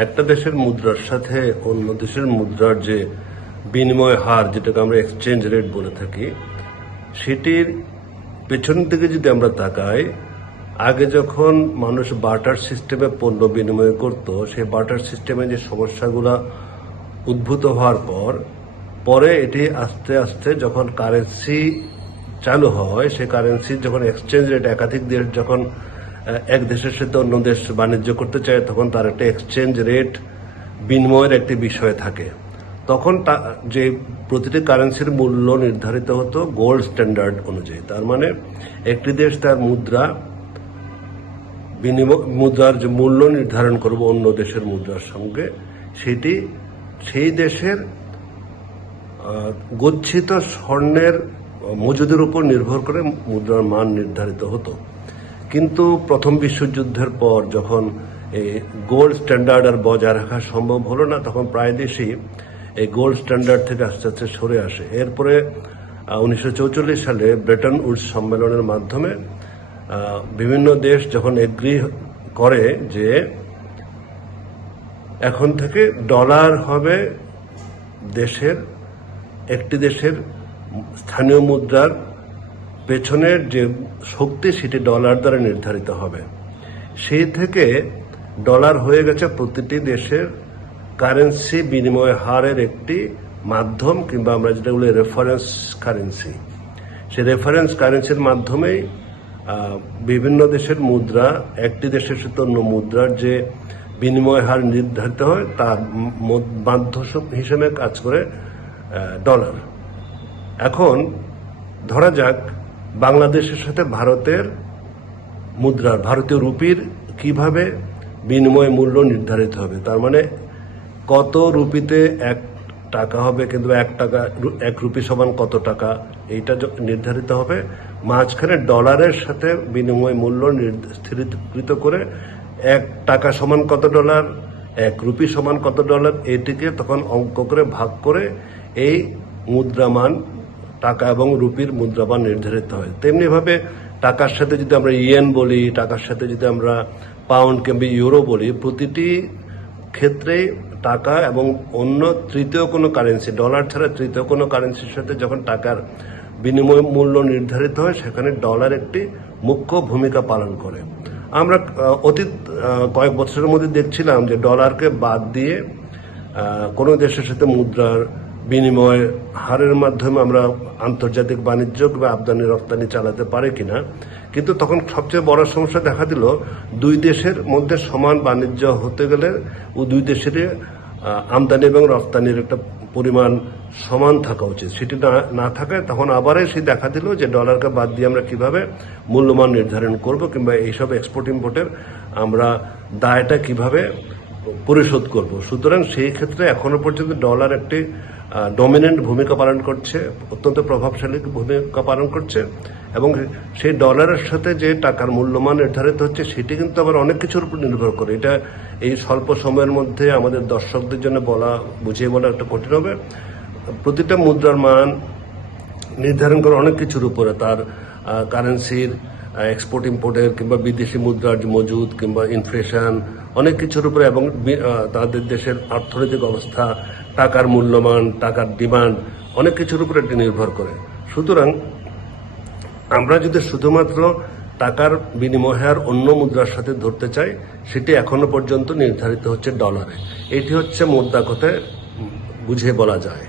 একটা দেশের মুদ্রার সাথে অন্য দেশের মুদ্রার যে বিনিময় হার, যেটাকে আমরা এক্সচেঞ্জ রেট বলে থাকি, সেটির পেছনের দিকে যদি আমরা তাকাই, আগে যখন মানুষ বার্টার সিস্টেমে পণ্য বিনিময় করত, সেই বার্টার সিস্টেমে যে সমস্যাগুলো উদ্ভূত হওয়ার পরে এটি আস্তে আস্তে যখন কারেন্সি চালু হয়, সেই কারেন্সির যখন এক্সচেঞ্জ রেট, একাধিক দেশ যখন এক দেশের সাথে অন্য দেশ বাণিজ্য করতে চায়, তখন তার একটা এক্সচেঞ্জ রেট বিনিময়ের একটি বিষয় থাকে। তখন যে প্রতিটি কারেন্সির মূল্য নির্ধারিত হতো গোল্ড স্ট্যান্ডার্ড অনুযায়ী। তার মানে একটি দেশ তার মুদ্রার যে মূল্য নির্ধারণ করবে অন্য দেশের মুদ্রার সঙ্গে, সেটি সেই দেশের গচ্ছিত স্বর্ণের মজুদের উপর নির্ভর করে মুদ্রার মান নির্ধারিত হতো। কিন্তু প্রথম বিশ্বযুদ্ধের পর যখন এই গোল্ড স্ট্যান্ডার্ড আর বজায় রাখা সম্ভব হলো না, তখন প্রায় দেশই এই গোল্ড স্ট্যান্ডার্ড থেকে আস্তে আস্তে সরে আসে। এরপরে 1944 সালে ব্রেটন উডস সম্মেলনের মাধ্যমে বিভিন্ন দেশ যখন এগ্রি করে যে এখন থেকে ডলার হবে একটি দেশের স্থানীয় মুদ্রার পেছনের যে শক্তি, সেটি ডলার দ্বারা নির্ধারিত হবে। সেই থেকে ডলার হয়ে গেছে প্রতিটি দেশের কারেন্সি বিনিময় হারের একটি মাধ্যম, কিংবা আমরা যেটা বলি রেফারেন্স কারেন্সি। সেই রেফারেন্স কারেন্সির মাধ্যমেই বিভিন্ন দেশের মুদ্রা একটি দেশের সাথে অন্য মুদ্রার যে বিনিময় হার নির্ধারিত হয়, তার মাধ্যম হিসেবে কাজ করে ডলার। এখন ধরা যাক বাংলাদেশের সাথে ভারতের মুদ্রার, ভারতীয় রুপির কিভাবে বিনিময় মূল্য নির্ধারিত হবে। তার মানে কত রুপিতে 1 টাকা হবে, কিন্তু 1 রুপি সমান কত টাকা, এইটা নির্ধারিত হবে। মাঝখানে ডলারের সাথে বিনিময় মূল্য স্থিরীকৃত করে 1 টাকা সমান কত ডলার, 1 রুপি সমান কত ডলার, এটিকে তখন অঙ্ক করে ভাগ করে এই মুদ্রামান, টাকা এবং রুপির মুদ্রামান নির্ধারিত হয়। তেমনিভাবে টাকার সাথে যদি আমরা ইয়েন বলি, টাকার সাথে যদি আমরা পাউন্ড কিংবা ইউরো বলি, প্রতিটি ক্ষেত্রে টাকা এবং অন্য তৃতীয় কোনো কারেন্সি, ডলার ছাড়া তৃতীয় কোনো কারেন্সির সাথে যখন টাকার বিনিময় মূল্য নির্ধারিত হয়, সেখানে ডলার একটি মুখ্য ভূমিকা পালন করে। আমরা অতীত কয়েক বছরের মধ্যে দেখছিলাম যে ডলারকে বাদ দিয়ে কোনো দেশের সাথে মুদ্রার বিনিময় হারের মাধ্যমে আমরা আন্তর্জাতিক বাণিজ্য বা আমদানি রপ্তানি চালাতে পারে কিনা। কিন্তু তখন সবচেয়ে বড় সমস্যা দেখা দিল, দুই দেশের মধ্যে সমান বাণিজ্য হতে গেলে দুই দেশেরই আমদানি এবং রপ্তানির একটা পরিমাণ সমান থাকা উচিত। সেটি না থাকায় তখন আবারই সে দেখা দিল যে ডলারকে বাদ দিয়ে আমরা কিভাবে মূল্যমান নির্ধারণ করব, কিংবা এইসব এক্সপোর্ট ইম্পোর্টের আমরা দায়টা কিভাবে পরিশোধ করব। সুতরাং সেই ক্ষেত্রে এখনো পর্যন্ত ডলার একটি ডমিনেন্ট ভূমিকা পালন করছে, অত্যন্ত প্রভাবশালী ভূমিকা পালন করছে। এবং সেই ডলারের সাথে যে টাকার মূল্যমান নির্ধারিত হচ্ছে, সেটি কিন্তু আবার অনেক কিছুর উপর নির্ভর করে। এটা এই স্বল্প সময়ের মধ্যে আমাদের দর্শকদের জন্য বুঝিয়ে বলা একটা কঠিন হবে। প্রতিটা মুদ্রার মান নির্ধারণ করে অনেক কিছুর উপরে, তার কারেন্সির এক্সপোর্ট ইম্পোর্টের কিংবা বিদেশি মুদ্রার মজুদ কিংবা ইনফ্লেশন, অনেক কিছুর উপরে, এবং তাদের দেশের অর্থনৈতিক অবস্থা, টাকার মূল্যমান, টাকার ডিমান্ড, অনেক কিছুর উপরে এটি নির্ভর করে। সুতরাং আমরা যদি শুধুমাত্র টাকার বিনিময় হার অন্য মুদ্রার সাথে ধরতে চাই, সেটি এখনো পর্যন্ত নির্ধারিত হচ্ছে ডলারে। এটি হচ্ছে মোদ্দা কথায় বুঝিয়ে বলা যায়।